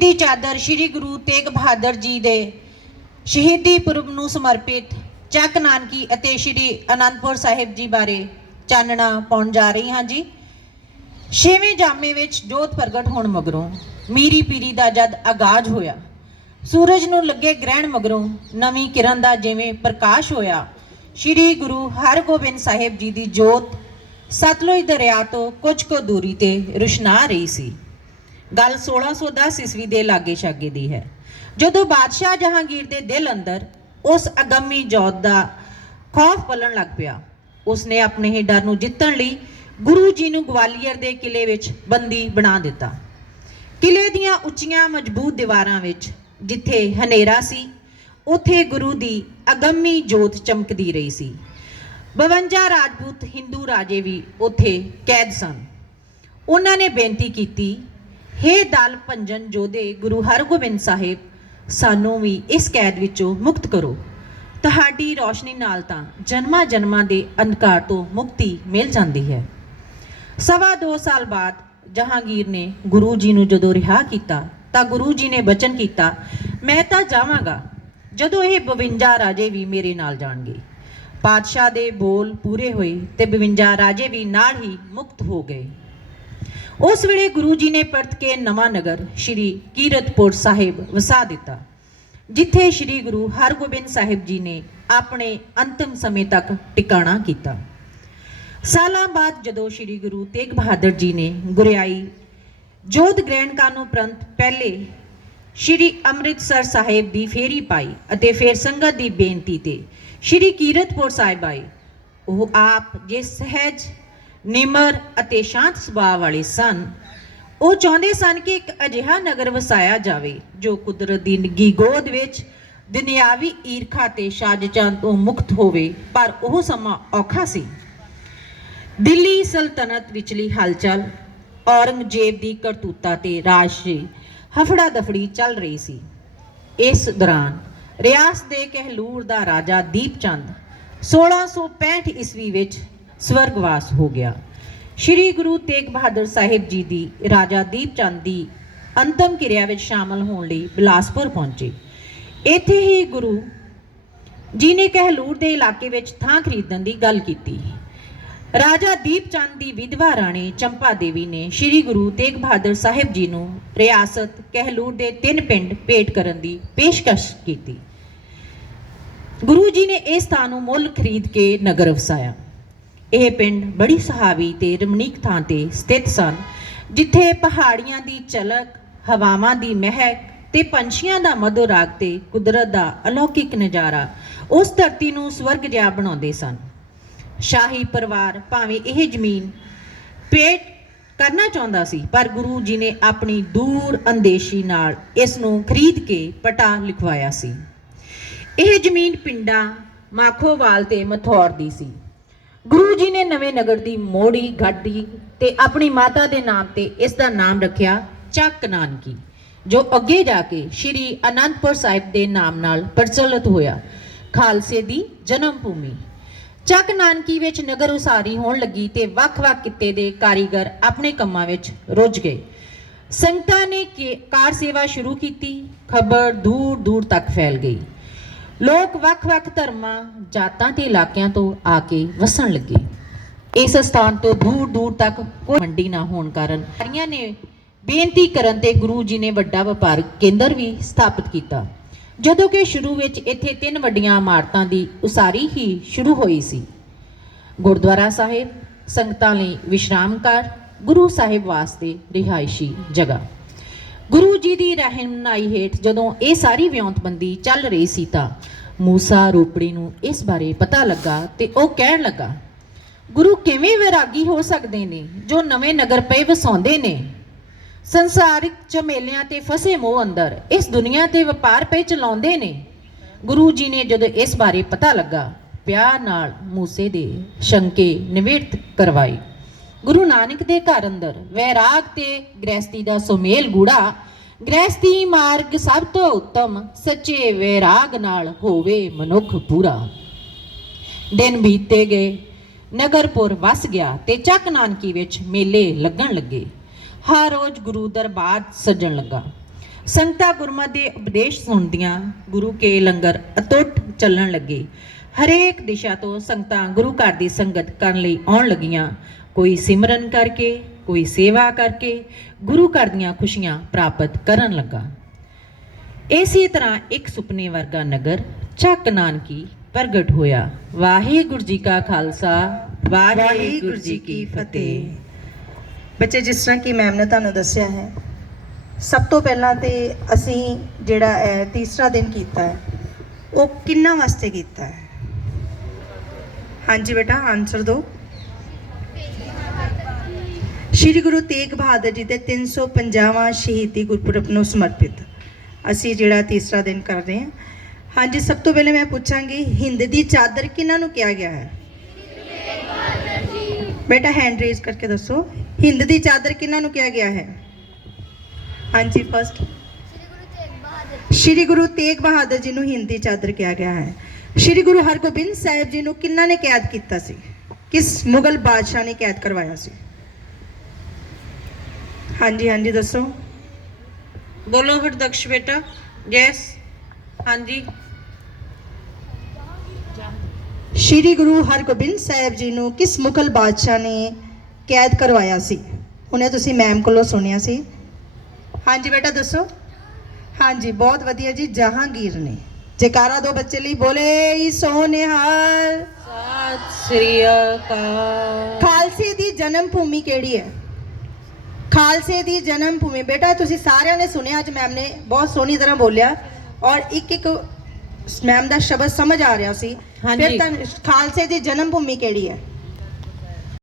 ਦੀ ਚਾਦਰ ਸ੍ਰੀ ਗੁਰੂ ਤੇਗ ਬਹਾਦਰ ਜੀ ਦੇ ਸ਼ਹੀਦੀ ਪੁਰਬ ਨੂੰ ਸਮਰਪਿਤ ਚੱਕ ਨਾਨਕੀ ਅਤੇ ਸ੍ਰੀ ਅਨੰਦਪੁਰ ਸਾਹਿਬ ਜੀ ਬਾਰੇ ਚਾਨਣਾ ਪਾਉਣ ਜਾ ਰਹੀ ਹਾਂ ਜੀ। ਛੇਵੇਂ ਜਾਮੇ ਵਿੱਚ ਜੋਤ ਪ੍ਰਗਟ ਹੋਣ ਮਗਰੋਂ ਮੀਰੀ ਪੀਰੀ ਦਾ ਜਦ ਆਗਾਜ਼ ਹੋਇਆ, ਸੂਰਜ ਨੂੰ ਲੱਗੇ ਗ੍ਰਹਿਣ ਮਗਰੋਂ ਨਵੀਂ ਕਿਰਨ ਦਾ ਜਿਵੇਂ ਪ੍ਰਕਾਸ਼ ਹੋਇਆ, ਸ੍ਰੀ ਗੁਰੂ ਹਰਗੋਬਿੰਦ ਸਾਹਿਬ ਜੀ ਦੀ ਜੋਤ ਸਤਲੁਜ ਦਰਿਆ ਤੋਂ ਕੁਝ ਕੁ ਦੂਰੀ ਤੇ ਰੁਸ਼ਨਾ ਰਹੀ ਸੀ। ਗੱਲ 1610 ਈਸਵੀ ਦੇ ਲਾਗੇ ਛਾਗੇ ਦੀ ਹੈ। ਜਦੋਂ ਬਾਦਸ਼ਾਹ ਜਹਾਂਗੀਰ ਦੇ ਦਿਲ ਅੰਦਰ ਉਸ ਅਗੰਮੀ ਜੋਤ ਦਾ ਖੌਫ ਪਲਣ ਲੱਗ ਪਿਆ, ਉਸਨੇ ਆਪਣੇ ਹੀ ਡਰ ਨੂੰ ਜਿੱਤਣ ਲਈ ਗੁਰੂ ਜੀ ਨੂੰ ਗਵਾਲੀਅਰ ਦੇ ਕਿਲੇ ਵਿੱਚ ਬੰਦੀ ਬਣਾ ਦਿੱਤਾ। ਕਿਲੇ ਦੀਆਂ ਉੱਚੀਆਂ ਮਜ਼ਬੂਤ ਦੀਵਾਰਾਂ ਵਿੱਚ ਜਿੱਥੇ ਹਨੇਰਾ ਸੀ, ਉੱਥੇ ਗੁਰੂ ਦੀ ਅਗੰਮੀ ਜੋਤ ਚਮਕਦੀ ਰਹੀ ਸੀ। 52 ਰਾਜਪੂਤ ਹਿੰਦੂ ਰਾਜੇ ਵੀ ਉੱਥੇ ਕੈਦ ਸਨ। ਉਹਨਾਂ ਨੇ ਬੇਨਤੀ ਕੀਤੀ ਹੇ ਦਲ ਭੰਜਨ ਜੋਧੇ ਗੁਰੂ ਹਰਗੋਬਿੰਦ ਸਾਹਿਬ, ਸਾਨੂੰ ਵੀ ਇਸ ਕੈਦ ਵਿੱਚੋਂ ਮੁਕਤ ਕਰੋ। ਤੁਹਾਡੀ ਰੋਸ਼ਨੀ ਨਾਲ ਤਾਂ ਜਨਮਾਂ ਜਨਮਾਂ ਦੇ ਅੰਧਕਾਰ ਤੋਂ ਮੁਕਤੀ ਮਿਲ ਜਾਂਦੀ ਹੈ। ਸਵਾ ਦੋ ਸਾਲ ਬਾਅਦ ਜਹਾਂਗੀਰ ਨੇ ਗੁਰੂ ਜੀ ਨੂੰ ਜਦੋਂ ਰਿਹਾ ਕੀਤਾ, ਤਾਂ ਗੁਰੂ ਜੀ ਨੇ ਬਚਨ ਕੀਤਾ, ਮੈਂ ਤਾਂ ਜਾਵਾਂਗਾ, ਜਦੋਂ ਇਹ 52 ਰਾਜੇ ਵੀ ਮੇਰੇ ਨਾਲ ਜਾਣਗੇ। ਪਾਤਸ਼ਾਹ ਦੇ ਬੋਲ ਪੂਰੇ ਹੋਏ ਤੇ 52 ਰਾਜੇ ਵੀ ਨਾਲ ਹੀ ਮੁਕਤ ਹੋ ਗਏ। ਉਸ ਵੇਲੇ ਗੁਰੂ ਜੀ ਨੇ ਪਰਤ ਕੇ ਨਵਾਂ ਨਗਰ, ਸ਼੍ਰੀ ਕੀਰਤਪੁਰ ਸਾਹਿਬ ਵਸਾ ਦਿੱਤਾ, ਜਿੱਥੇ ਸ਼੍ਰੀ ਗੁਰੂ ਹਰਗੋਬਿੰਦ ਸਾਹਿਬ ਜੀ ਨੇ ਆਪਣੇ ਅੰਤਮ ਸਮੇਂ ਤੱਕ ਟਿਕਾਣਾ ਕੀਤਾ। ਸਾਲਾਂ ਬਾਅਦ ਜਦੋਂ ਸ਼੍ਰੀ ਗੁਰੂ ਤੇਗ ਬਹਾਦਰ ਜੀ ਨੇ ਗੁਰਿਆਈ ਜੋਤ ਗ੍ਰਹਿਣ ਕਾਨੂੰ ਉਪਰੰਤ ਪਹਿਲੇ ਸ਼੍ਰੀ ਅੰਮ੍ਰਿਤਸਰ ਸਾਹਿਬ ਦੀ ਫੇਰੀ ਪਾਈ ਅਤੇ ਫਿਰ ਸੰਗਤ ਦੀ ਬੇਨਤੀ ਤੇ ਸ਼੍ਰੀ ਕੀਰਤਪੁਰ ਸਾਹਿਬ ਆਏ, ਉਹ ਆਪ ਜੇ ਸਹਿਜ ਨਿਮਰ ਅਤੇ ਸ਼ਾਂਤ ਸੁਭਾਅ ਵਾਲੇ ਸਨ। ਉਹ ਚਾਹੁੰਦੇ ਸਨ ਕਿ ਇੱਕ ਅਜਿਹਾ ਨਗਰ ਵਸਾਇਆ ਜਾਵੇ, ਜੋ ਕੁਦਰਤ ਦੀ ਨਿੱਗੀ ਗੋਦ ਵਿੱਚ ਦੁਨਿਆਵੀ ਈਰਖਾ ਤੇ ਸਾਜ਼ਿਸ਼ਾਂ ਤੋਂ ਮੁਕਤ ਹੋਵੇ, ਪਰ ਉਹ ਸਮਾਂ ਔਖਾ ਸੀ। ਦਿੱਲੀ ਸਲਤਨਤ ਵਿਚਲੀ ਹਲਚਲ, ਔਰੰਗਜ਼ੇਬ ਦੀ ਕਰਤੂਤਾ ਤੇ ਰਾਜਸ਼ੀ ਹਫੜਾ ਦਫੜੀ ਚੱਲ ਰਹੀ ਸੀ। ਇਸ ਦੌਰਾਨ ਰਿਆਸਤ ਦੇ ਕਹਿਲੂਰ ਦਾ ਰਾਜਾ ਦੀਪਚੰਦ 1665 ਈਸਵੀ ਵਿੱਚ ਸਵਰਗਵਾਸ ਹੋ ਗਿਆ। ਸ਼੍ਰੀ ਗੁਰੂ ਤੇਗ ਬਹਾਦਰ ਸਾਹਿਬ ਜੀ ਦੀ ਰਾਜਾ ਦੀਪ ਚੰਦ ਦੀ ਅੰਤਮ ਕਿਰਿਆ ਵਿੱਚ ਸ਼ਾਮਲ ਹੋਣ ਲਈ ਬਿਲਾਸਪੁਰ ਪਹੁੰਚੇ। ਇੱਥੇ ਹੀ ਗੁਰੂ ਜੀ ਨੇ ਕਹਿਲੂਰ ਦੇ ਇਲਾਕੇ ਵਿੱਚ ਥਾਂ ਖਰੀਦਣ ਦੀ ਗੱਲ ਕੀਤੀ। ਰਾਜਾ ਦੀਪ ਚੰਦ ਦੀ ਵਿਧਵਾ ਰਾਣੀ ਚੰਪਾ ਦੇਵੀ ਨੇ ਸ੍ਰੀ ਗੁਰੂ ਤੇਗ ਬਹਾਦਰ ਸਾਹਿਬ ਜੀ ਨੂੰ ਰਿਆਸਤ ਕਹਿਲੂਰ ਦੇ ਤਿੰਨ ਪਿੰਡ ਭੇਟ ਕਰਨ ਦੀ ਪੇਸ਼ਕਸ਼ ਕੀਤੀ। ਗੁਰੂ ਜੀ ਨੇ ਇਸ ਥਾਂ ਨੂੰ ਮੁੱਲ ਖਰੀਦ ਕੇ ਨਗਰ ਵਸਾਇਆ। ਇਹ ਪਿੰਡ ਬੜੀ ਸੁਹਾਵੀ ਤੇ ਰਮਣੀਕ ਥਾਂ ਤੇ ਸਥਿਤ ਸਨ, ਜਿੱਥੇ ਪਹਾੜੀਆਂ ਦੀ ਝਲਕ, ਹਵਾਵਾਂ ਦੀ ਮਹਿਕ ਤੇ ਪੰਛੀਆਂ ਦਾ ਮਧੁਰ ਰਾਗ ਤੇ ਕੁਦਰਤ ਦਾ ਅਲੌਕਿਕ ਨਜ਼ਾਰਾ ਉਸ ਧਰਤੀ ਨੂੰ ਸਵਰਗ ਜਿਹਾ ਬਣਾਉਂਦੇ ਸਨ। ਸ਼ਾਹੀ ਪਰਿਵਾਰ ਭਾਵੇਂ ਇਹ ਜ਼ਮੀਨ ਪੇਟ ਕਰਨਾ ਚਾਹੁੰਦਾ ਸੀ, ਪਰ ਗੁਰੂ ਜੀ ਨੇ ਆਪਣੀ ਦੂਰ ਅੰਦੇਸ਼ੀ ਨਾਲ ਇਸ ਨੂੰ ਖਰੀਦ ਕੇ ਪਟਾ ਲਿਖਵਾਇਆ ਸੀ। ਇਹ ਜ਼ਮੀਨ ਪਿੰਡਾਂ, ਮਾਖੋਵਾਲ ਤੇ ਮਥੌਰ ਦੀ ਸੀ। ਗੁਰੂ ਜੀ ਨੇ ਨਵੇਂ ਨਗਰ ਦੀ ਮੋੜੀ, ਗੱਡੀ ਤੇ ਆਪਣੀ ਮਾਤਾ ਦੇ ਨਾਮ ਤੇ ਇਸ ਦਾ ਨਾਮ ਰੱਖਿਆ ਚੱਕ ਨਾਨਕੀ, ਜੋ ਅੱਗੇ ਜਾ ਕੇ ਸ਼੍ਰੀ ਅਨੰਦਪੁਰ ਸਾਹਿਬ ਦੇ ਨਾਮ ਨਾਲ ਪ੍ਰਚਲਿਤ ਹੋਇਆ। ਖਾਲਸੇ ਦੀ ਜਨਮ ਭੂਮੀ। ਚੱਕ ਨਾਨਕੀ ਵਿੱਚ ਨਗਰ ਉਸਾਰੀ ਹੋਣ ਲੱਗੀ ਤੇ ਵੱਖ-ਵੱਖ ਕਿੱਤੇ ਦੇ ਕਾਰੀਗਰ ਆਪਣੇ ਕੰਮਾਂ ਵਿੱਚ ਰੁੱਝ ਗਏ। ਸੰਗਤਾਂ ਨੇ ਕੇ- ਕਾਰ ਸੇਵਾ ਸ਼ੁਰੂ ਕੀਤੀ, ਖਬਰ ਦੂਰ-ਦੂਰ ਤੱਕ ਫੈਲ ਗਈ। ਲੋਕ ਵੱਖ-ਵੱਖ ਧਰਮਾਂ, ਜਾਤਾਂ ਤੇ ਇਲਾਕਿਆਂ ਤੋਂ ਆ ਕੇ ਵਸਣ ਲੱਗੇ। ਇਸ ਸਥਾਨ ਤੋਂ ਦੂਰ-ਦੂਰ ਤੱਕ ਕੋਈ ਮੰਡੀ ਨਾ ਹੋਣ ਕਾਰਨ ਵਪਾਰੀਆਂ ਨੇ ਬੇਨਤੀ ਕਰਨ ਤੇ ਗੁਰੂ ਜੀ ਨੇ ਵੱਡਾ ਵਪਾਰਕ ਕੇਂਦਰ ਵੀ ਸਥਾਪਿਤ ਕੀਤਾ। ਜਦੋਂ ਕਿ ਸ਼ੁਰੂ ਵਿੱਚ ਇੱਥੇ ਤਿੰਨ ਵੱਡੀਆਂ ਇਮਾਰਤਾਂ ਦੀ ਉਸਾਰੀ ਹੀ ਸ਼ੁਰੂ ਹੋਈ ਸੀ। ਗੁਰਦੁਆਰਾ ਸਾਹਿਬ, ਸੰਗਤਾਂ ਲਈ ਵਿਸ਼ਰਾਮ ਘਰ ਗੁਰੂ ਸਾਹਿਬ ਵਾਸਤੇ ਰਿਹਾਇਸ਼ੀ ਜਗ੍ਹਾ। ਗੁਰੂ ਜੀ ਦੀ ਰਹਿਨਮਾਈ ਹੇਠ ਜਦੋਂ ਇਹ ਸਾਰੀ ਵਿਉਂਤਬੰਦੀ ਚੱਲ ਰਹੀ ਸੀ ਤਾਂ ਮੂਸਾ ਰੋਪੜੀ ਨੂੰ ਇਸ ਬਾਰੇ ਪਤਾ ਲੱਗਾ ਤੇ ਉਹ ਕਹਿਣ ਲੱਗਾ, ਗੁਰੂ ਕਿਵੇਂ ਵਿਰਾਗੀ ਹੋ ਸਕਦੇ ਨੇ ਜੋ ਨਵੇਂ ਨਗਰ ਪਏ ਵਸਾਉਂਦੇ ਨੇ? ਸੰਸਾਰਿਕ ਝਮੇਲਿਆਂ ਤੇ ਫਸੇ ਮੋਹ ਅੰਦਰ ਇਸ ਦੁਨੀਆ ਤੇ ਵਪਾਰ ਪਏ ਚਲਾਉਂਦੇ ਨੇ? ਗੁਰੂ ਜੀ ਨੇ ਜਦੋਂ ਇਸ ਬਾਰੇ ਪਤਾ ਲੱਗਾ, ਪਿਆਰ ਨਾਲ ਮੂਸੇ ਦੇ ਸ਼ੰਕੇ ਨਿਵਰਤ ਕਰਵਾਈ ਗੁਰੂ ਨਾਨਕ ਦੇ ਘਰ ਅੰਦਰ ਵੈਰਾਗ ਤੇ ਗ੍ਰਹਿਸਤੀ ਦਾ ਸੁਮੇਲ ਗੂੜਾ, ਗ੍ਰਹਿਸਤੀ ਮਾਰਗ ਸਭ ਤੋਂ ਉੱਤਮ, ਸੱਚੇ ਵੈਰਾਗ ਨਾਲ ਹੋਵੇ ਮਨੁੱਖ ਪੂਰਾ। ਦਿਨ ਬੀਤੇ ਗਏ ਨਗਰਪੁਰ ਵਸ ਗਿਆ ਤੇ ਚੱਕ ਨਾਨਕੀ ਵਿੱਚ ਮੇਲੇ ਲੱਗਣ ਲੱਗੇ। ਹਰ ਰੋਜ਼ ਗੁਰੂ ਦਰਬਾਰ ਸੱਜਣ ਲੱਗਾ। ਸੰਗਤਾਂ ਗੁਰਮਤਿ ਦੇ ਉਪਦੇਸ਼ ਸੁਣਦੀਆਂ, ਗੁਰੂ ਕੇ ਲੰਗਰ ਅਟੁੱਟ ਚੱਲਣ ਲੱਗੇ। ਹਰੇਕ ਦਿਸ਼ਾ ਤੋਂ ਸੰਗਤਾਂ ਗੁਰੂ ਘਰ ਦੀ ਸੰਗਤ ਕਰਨ ਲਈ ਆਉਣ ਲੱਗੀਆਂ। ਕੋਈ ਸਿਮਰਨ ਕਰਕੇ, ਕੋਈ ਸੇਵਾ ਕਰਕੇ ਗੁਰੂ ਘਰ ਦੀਆਂ ਖੁਸ਼ੀਆਂ ਪ੍ਰਾਪਤ ਕਰਨ ਲੱਗਾ। ਇਸੇ ਤਰ੍ਹਾਂ ਇੱਕ ਸੁਪਨੇ ਵਰਗਾ ਨਗਰ ਚੱਕ ਨਾਨਕੀ ਪ੍ਰਗਟ ਹੋਇਆ। ਵਾਹਿਗੁਰੂ ਜੀ ਕਾ ਖਾਲਸਾ, ਵਾਹਿਗੁਰੂ ਜੀ ਕੀ ਫਤਿਹ। ਬੱਚੇ, ਜਿਸ ਤਰ੍ਹਾਂ ਕਿ ਮੈਮ ਨੇ ਤੁਹਾਨੂੰ ਦੱਸਿਆ ਹੈ, ਸਭ ਤੋਂ ਪਹਿਲਾਂ ਤੇ ਅਸੀਂ ਜਿਹੜਾ ਹੈ ਤੀਸਰਾ ਦਿਨ ਕੀਤਾ ਹੈ, ਉਹ ਕਿੰਨਾ ਵਾਸਤੇ ਕੀਤਾ ਹੈ? ਹਾਂਜੀ ਬੇਟਾ ਆਨਸਰ ਦਿਓ। ਸ਼੍ਰੀ ਗੁਰੂ ਤੇਗ ਬਹਾਦਰ ਜੀ ਦੇ 350ਵਾਂ ਸ਼ਹੀਦੀ ਗੁਰਪੁਰਬ ਨੂੰ ਸਮਰਪਿਤ। ਅਸੀਂ ਜਿਹੜਾ ਤੀਸਰਾ ਦਿਨ ਕਰ ਰਹੇ ਹਾਂ। ਹਾਂਜੀ, ਸਭ ਤੋਂ ਪਹਿਲੇ ਮੈਂ ਪੁੱਛਾਂਗੀ, ਹਿੰਦ ਦੀ ਚਾਦਰ ਕਿਹਨਾਂ ਨੂੰ ਕਿਹਾ ਗਿਆ ਹੈ? ਬੇਟਾ ਹੈਂਡ ਰੇਜ਼ ਕਰਕੇ ਦੱਸੋ। ਹਿੰਦ ਦੀ ਚਾਦਰ ਕਿਹਨਾਂ ਨੂੰ ਕਿਹਾ ਗਿਆ ਹੈ? ਹਾਂਜੀ ਫਸਟ ਸ਼੍ਰੀ ਗੁਰੂ ਤੇਗ ਬਹਾਦਰ ਜੀ ਨੂੰ ਹਿੰਦ ਦੀ ਚਾਦਰ ਕਿਹਾ ਗਿਆ ਹੈ। ਸ਼੍ਰੀ ਗੁਰੂ ਹਰਗੋਬਿੰਦ ਸਾਹਿਬ ਜੀ ਨੂੰ ਕਿਹਨਾਂ ਨੇ ਕੈਦ ਕੀਤਾ ਸੀ? ਕਿਸ ਮੁਗਲ ਬਾਦਸ਼ਾਹ ਨੇ ਕੈਦ ਕਰਵਾਇਆ ਸੀ? ਹਾਂਜੀ ਹਾਂਜੀ ਦੱਸੋ। ਬੋਲੋ ਫਿਰ ਦਕਸ਼ ਬੇਟਾ। ਯੈਸ ਹਾਂਜੀ। ਸ਼੍ਰੀ ਗੁਰੂ ਹਰਗੋਬਿੰਦ ਸਾਹਿਬ ਜੀ ਨੂੰ ਕਿਸ ਮੁਗਲ ਬਾਦਸ਼ਾਹ ਨੇ ਕੈਦ ਕਰਵਾਇਆ ਸੀ? ਉਹਨੇ ਤੁਸੀਂ ਮੈਮ ਕੋਲੋਂ ਸੁਣਿਆ ਸੀ। ਹਾਂਜੀ ਬੇਟਾ ਦੱਸੋ। ਹਾਂਜੀ ਬਹੁਤ ਵਧੀਆ ਜੀ ਜਹਾਂਗੀਰ ਨੇ। ਜੈਕਾਰਾ ਦੋ ਬੱਚੇ ਲਈ ਬੋਲੇ ਸੋਨਿਹਾਲ। ਸਤਿ ਸ੍ਰੀ ਅਕਾਲ। ਖਾਲਸੇ ਦੀ ਜਨਮ ਭੂਮੀ ਕਿਹੜੀ ਹੈ? ਖਾਲਸੇ ਦੀ ਜਨਮ ਭੂਮੀ। ਬੇਟਾ ਤੁਸੀਂ ਸਾਰਿਆਂ ਨੇ ਸੁਣਿਆ ਅੱਜ ਮੈਮ ਨੇ ਬਹੁਤ ਸੋਹਣੀ ਤਰ੍ਹਾਂ ਬੋਲਿਆ ਔਰ ਇੱਕ ਇੱਕ ਮੈਮ ਦਾ ਸ਼ਬਦ ਸਮਝ ਆ ਰਿਹਾ ਸੀ। ਫਿਰ ਤਾਂ ਖਾਲਸੇ ਦੀ ਜਨਮ ਭੂਮੀ ਕਿਹੜੀ ਹੈ?